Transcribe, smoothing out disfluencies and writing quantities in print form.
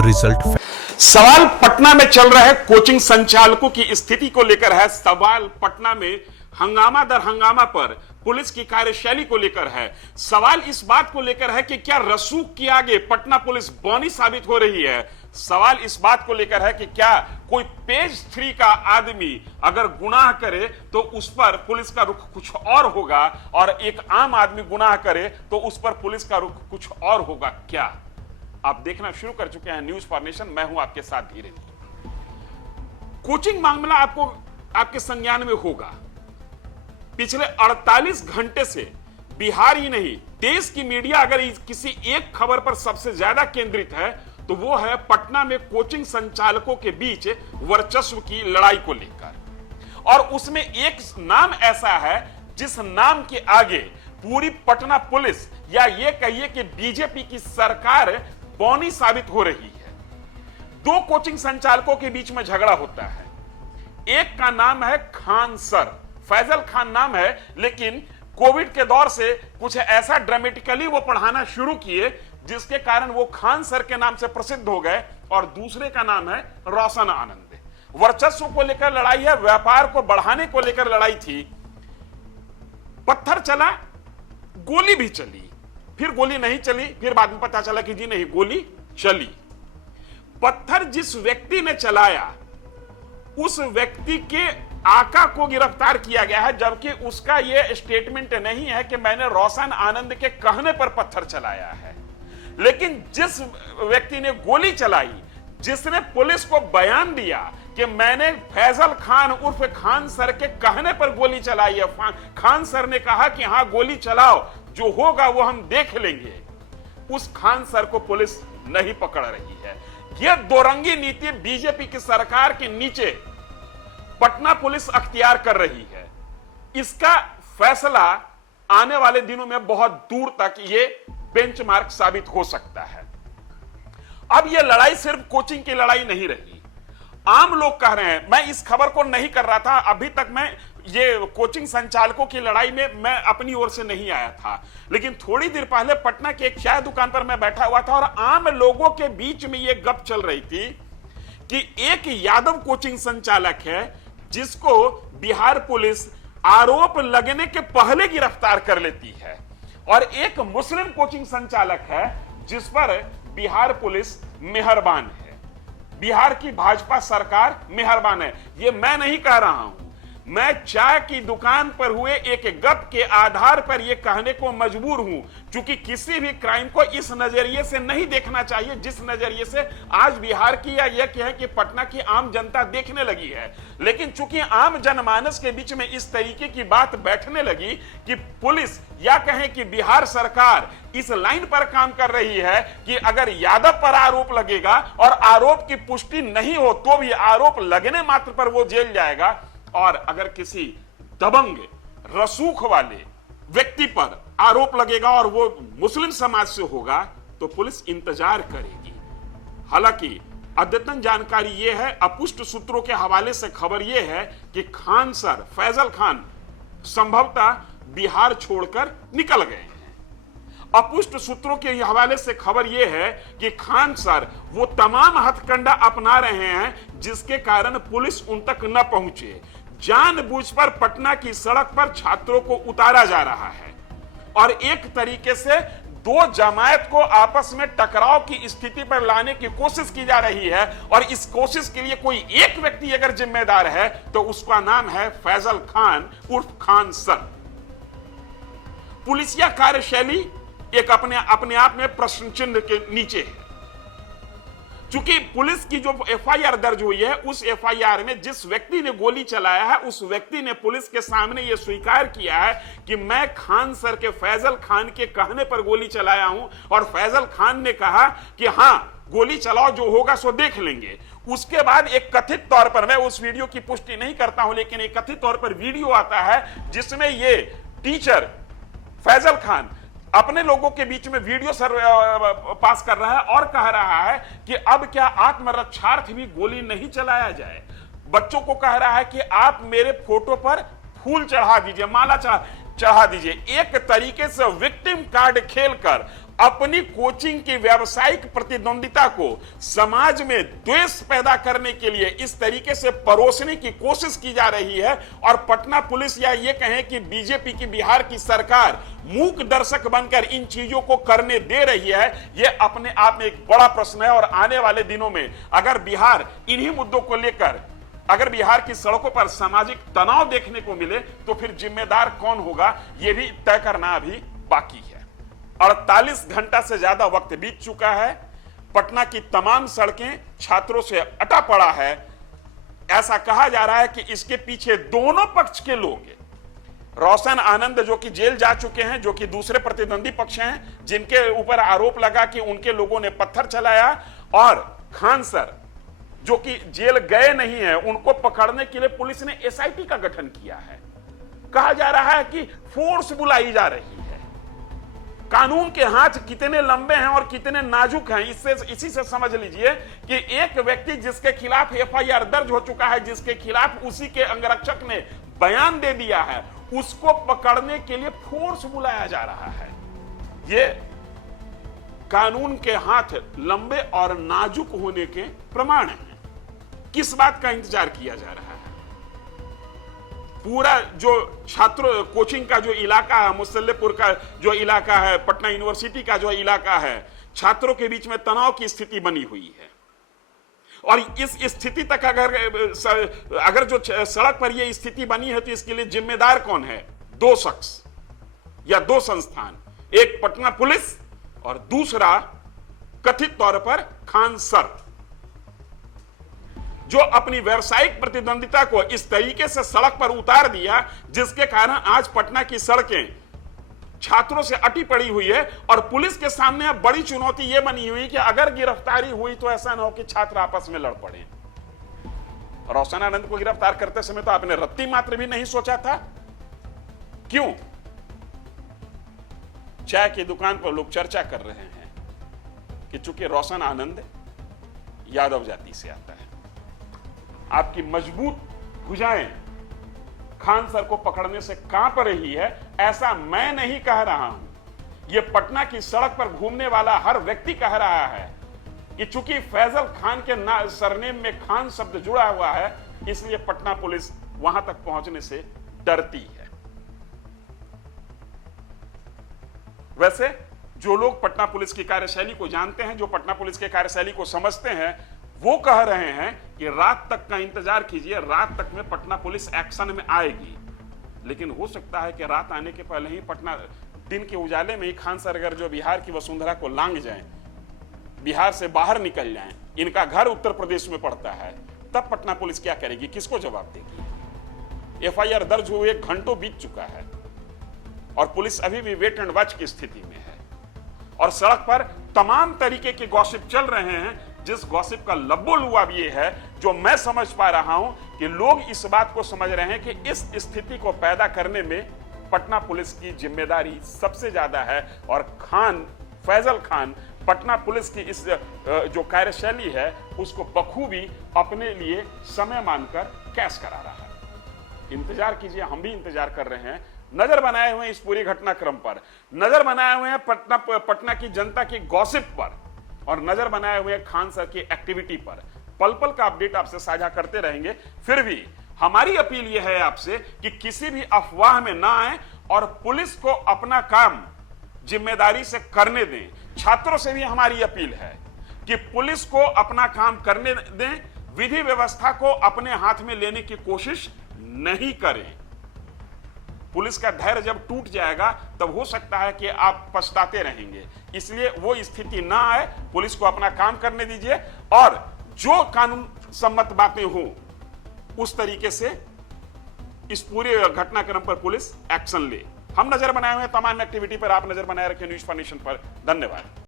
the result. सवाल पटना में चल रहे कोचिंग संचालकों की स्थिति को लेकर है। सवाल पटना में हंगामा दर हंगामा पर पुलिस की कार्यशैली को लेकर है। सवाल इस बात को लेकर है कि क्या रसूख के आगे पटना पुलिस बौनी साबित हो रही है। सवाल इस बात को लेकर है कि क्या कोई पेज 3 का आदमी अगर गुनाह करे तो उस पर पुलिस का रुख कुछ और होगा, और एक आम आदमी गुनाह करे तो उस पर पुलिस का रुख कुछ और होगा। क्या आप देखना शुरू कर चुके हैं न्यूज फॉर नेशन। मैं हूं आपके साथ धीरेन्द्र। कोचिंग मामला आपको आपके संज्ञान में होगा। पिछले 48 घंटे से बिहार ही नहीं देश की मीडिया अगर किसी एक खबर पर सबसे ज्यादा केंद्रित है तो वो है पटना में कोचिंग संचालकों के बीच वर्चस्व की लड़ाई को लेकर। और उसमें एक नाम ऐसा है जिस नाम के आगे पूरी पटना पुलिस या ये कहिए कि बीजेपी की सरकार बौनी साबित हो रही है। दो कोचिंग संचालकों के बीच में झगड़ा होता है। एक का नाम है खान सर, फैजल खान नाम है, लेकिन कोविड के दौर से कुछ ऐसा ड्रामेटिकली वो पढ़ाना शुरू किए जिसके कारण वो खान सर के नाम से प्रसिद्ध हो गए। और दूसरे का नाम है रोशन आनंद। वर्चस्व को लेकर लड़ाई है, व्यापार को बढ़ाने को लेकर लड़ाई थी। पत्थर चला, गोली भी चली, फिर गोली नहीं चली, फिर बाद में पता चला कि जी नहीं गोली चली। पत्थर जिस व्यक्ति ने चलाया उस व्यक्ति के आका को गिरफ्तार किया गया है, जबकि उसका यह स्टेटमेंट नहीं है कि मैंने रोशन आनंद के कहने पर पत्थर चलाया है। लेकिन जिस व्यक्ति ने गोली चलाई, जिसने पुलिस को बयान दिया कि मैंने फैजल खान उर्फ खान सर के कहने पर गोली चलाई है, खान सर ने कहा कि हां गोली चलाओ, जो होगा वो हम देख लेंगे, उस खान सर को पुलिस नहीं पकड़ रही है। यह दोरंगी नीति बीजेपी की सरकार के नीचे पटना पुलिस अख्तियार कर रही है। इसका फैसला आने वाले दिनों में बहुत दूर तक ये बेंचमार्क साबित हो सकता है। अब यह लड़ाई सिर्फ कोचिंग की लड़ाई नहीं रही। आम लोग कह रहे हैं, मैं इस खबर को नहीं कर रहा था अभी तक, मैं ये कोचिंग संचालकों की लड़ाई में मैं अपनी ओर से नहीं आया था, लेकिन थोड़ी देर पहले पटना के एक चाय दुकान पर मैं बैठा हुआ था और आम लोगों के बीच में यह गप चल रही थी कि एक यादव कोचिंग संचालक है जिसको बिहार पुलिस आरोप लगने के पहले गिरफ्तार कर लेती है, और एक मुस्लिम कोचिंग संचालक है जिस पर बिहार पुलिस मेहरबान है। बिहार की भाजपा सरकार मेहरबान है। यह मैं नहीं कह रहा हूं, मैं चाय की दुकान पर हुए एक गप के आधार पर यह कहने को मजबूर हूं, क्योंकि किसी भी क्राइम को इस नजरिए से नहीं देखना चाहिए जिस नजरिए से आज बिहार की या यह कहें कि पटना की आम जनता देखने लगी है। लेकिन चूंकि आम जनमानस के बीच में इस तरीके की बात बैठने लगी कि पुलिस या कहें कि बिहार सरकार इस लाइन पर काम कर रही है कि अगर यादव पर आरोप लगेगा और आरोप की पुष्टि नहीं हो तो भी आरोप लगने मात्र पर वो जेल जाएगा, और अगर किसी दबंग रसूख वाले व्यक्ति पर आरोप लगेगा और वो मुस्लिम समाज से होगा तो पुलिस इंतजार करेगी। हालांकि अद्यतन जानकारी यह है, अपुष्ट सूत्रों के हवाले से खबर यह है कि खान सर फैजल खान संभवतः बिहार छोड़कर निकल गए हैं। अपुष्ट सूत्रों के हवाले से खबर यह है कि खान सर वो तमाम हथकंडा अपना रहे हैं जिसके कारण पुलिस उन तक न पहुंचे। जानबूझ पर पटना की सड़क पर छात्रों को उतारा जा रहा है और एक तरीके से दो जमायत को आपस में टकराव की स्थिति पर लाने की कोशिश की जा रही है, और इस कोशिश के लिए कोई एक व्यक्ति अगर जिम्मेदार है तो उसका नाम है फैजल खान उर्फ खान सर। पुलिसिया कार्यशैली एक अपने आप में प्रश्न चिन्ह के नीचे है। चूंकि पुलिस की जो एफआईआर दर्ज हुई है उस एफआईआर में जिस व्यक्ति ने गोली चलाया है उस व्यक्ति ने पुलिस के सामने यह स्वीकार किया है कि मैं खान सर के फैजल खान के कहने पर गोली चलाया हूं, और फैजल खान ने कहा कि हां गोली चलाओ, जो होगा सो देख लेंगे। उसके बाद एक कथित तौर पर, मैं उस वीडियो की पुष्टि नहीं करता हूं, लेकिन एक कथित तौर पर वीडियो आता है जिसमें यह टीचर फैजल खान अपने लोगों के बीच में वीडियो पास कर रहा है और कह रहा है कि अब क्या आत्मरक्षार्थ भी गोली नहीं चलाया जाए। बच्चों को कह रहा है कि आप मेरे फोटो पर फूल चढ़ा दीजिए, माला चढ़ा दीजिए। एक तरीके से विक्टिम कार्ड खेलकर अपनी कोचिंग की व्यावसायिक प्रतिद्वंदिता को समाज में द्वेष पैदा करने के लिए इस तरीके से परोसने की कोशिश की जा रही है। और पटना पुलिस या ये कहें कि बीजेपी की बिहार की सरकार मूक दर्शक बनकर इन चीजों को करने दे रही है, यह अपने आप में एक बड़ा प्रश्न है। और आने वाले दिनों में अगर बिहार इन्हीं मुद्दों को लेकर अगर बिहार की सड़कों पर सामाजिक तनाव देखने को मिले तो फिर जिम्मेदार कौन होगा, यह भी तय करना अभी बाकी है। 48 घंटा से ज्यादा वक्त बीत चुका है। पटना की तमाम सड़कें छात्रों से अटा पड़ा है। ऐसा कहा जा रहा है कि इसके पीछे दोनों पक्ष के लोग हैं। रोशन आनंद जो कि जेल जा चुके हैं, जो कि दूसरे प्रतिद्वंदी पक्ष हैं, जिनके ऊपर आरोप लगा कि उनके लोगों ने पत्थर चलाया, और खान सर जो कि जेल गए नहीं है, उनको पकड़ने के लिए पुलिस ने एसआईटी का गठन किया है। कहा जा रहा है कि फोर्स बुलाई जा रही है। कानून के हाथ कितने लंबे हैं और कितने नाजुक हैं, इसी से समझ लीजिए कि एक व्यक्ति जिसके खिलाफ एफआईआर दर्ज हो चुका है, जिसके खिलाफ उसी के अंगरक्षक ने बयान दे दिया है, उसको पकड़ने के लिए फोर्स बुलाया जा रहा है। यह कानून के हाथ लंबे और नाजुक होने के प्रमाण हैं। किस बात का इंतजार किया जा रहा है? पूरा जो छात्र कोचिंग का जो इलाका है, मुसल्लेपुर का जो इलाका है, पटना यूनिवर्सिटी का जो इलाका है, छात्रों के बीच में तनाव की स्थिति बनी हुई है। और इस स्थिति तक अगर जो सड़क पर यह स्थिति बनी है तो इसके लिए जिम्मेदार कौन है? दो शख्स या दो संस्थान, एक पटना पुलिस और दूसरा कथित तौर पर खान सर, जो अपनी व्यावसायिक प्रतिद्वंदिता को इस तरीके से सड़क पर उतार दिया, जिसके कारण आज पटना की सड़कें छात्रों से अटी पड़ी हुई है। और पुलिस के सामने अब बड़ी चुनौती यह बनी हुई कि अगर गिरफ्तारी हुई तो ऐसा ना हो कि छात्र आपस में लड़ पड़े। रोशन आनंद को गिरफ्तार करते समय तो आपने रत्ती मात्र भी नहीं सोचा था। क्यों? चाय की दुकान पर लोग चर्चा कर रहे हैं कि चूंकि रोशन आनंद यादव जाति से आता है, आपकी मजबूत भुजाएं खान सर को पकड़ने से कांप रही है। ऐसा मैं नहीं कह रहा हूं, यह पटना की सड़क पर घूमने वाला हर व्यक्ति कह रहा है कि चूंकि फैजल खान के सरनेम में खान शब्द जुड़ा हुआ है, इसलिए पटना पुलिस वहां तक पहुंचने से डरती है। वैसे जो लोग पटना पुलिस की कार्यशैली को जानते हैं, जो पटना पुलिस के कार्यशैली को समझते हैं, वो कह रहे हैं कि रात तक का इंतजार कीजिए, रात तक में पटना पुलिस एक्शन में आएगी। लेकिन हो सकता है कि रात आने के पहले ही पटना दिन के उजाले में ही खान सर अगर जो बिहार की वसुंधरा को लांग जाएं, बिहार से बाहर निकल जाएं, इनका घर उत्तर प्रदेश में पड़ता है, तब पटना पुलिस क्या करेगी? किसको जवाब देगी? एफआईआर दर्ज हुए घंटों बीत चुका है और पुलिस अभी भी वेट एंड वॉच की स्थिति में है। और सड़क पर तमाम तरीके के गॉसिप चल रहे हैं, जिस गॉसिप का लब्बो-लुआब ये है, जो मैं समझ पा रहा हूं कि लोग इस बात को समझ रहे हैं कि इस स्थिति को पैदा करने में पटना पुलिस की जिम्मेदारी सबसे ज्यादा है। और फैजल खान पटना पुलिस की इस जो कार्यशैली है उसको बखूबी अपने लिए समय मानकर कैश करा रहा है। इंतजार कीजिए, हम भी इंतजार कर रहे हैं। नजर बनाए हुए हैं इस पूरी घटनाक्रम पर, नजर बनाए हुए हैं पटना की जनता की गॉसिप पर, और नजर बनाए हुए हैं खान सर की एक्टिविटी पर। पल पल का अपडेट आपसे साझा करते रहेंगे। फिर भी हमारी अपील यह है आपसे कि किसी भी अफवाह में ना आए और पुलिस को अपना काम जिम्मेदारी से करने दें। छात्रों से भी हमारी अपील है कि पुलिस को अपना काम करने दें, विधि व्यवस्था को अपने हाथ में लेने की कोशिश नहीं करें। पुलिस का धैर्य जब टूट जाएगा तब हो सकता है कि आप पछताते रहेंगे। इसलिए वो स्थिति ना आए, पुलिस को अपना काम करने दीजिए और जो कानून सम्मत बातें हो उस तरीके से इस पूरे घटनाक्रम पर पुलिस एक्शन ले। हम नजर बनाए हुए तमाम एक्टिविटी पर आप नजर बनाए रखें न्यूज़ फॉर नेशन पर। धन्यवाद।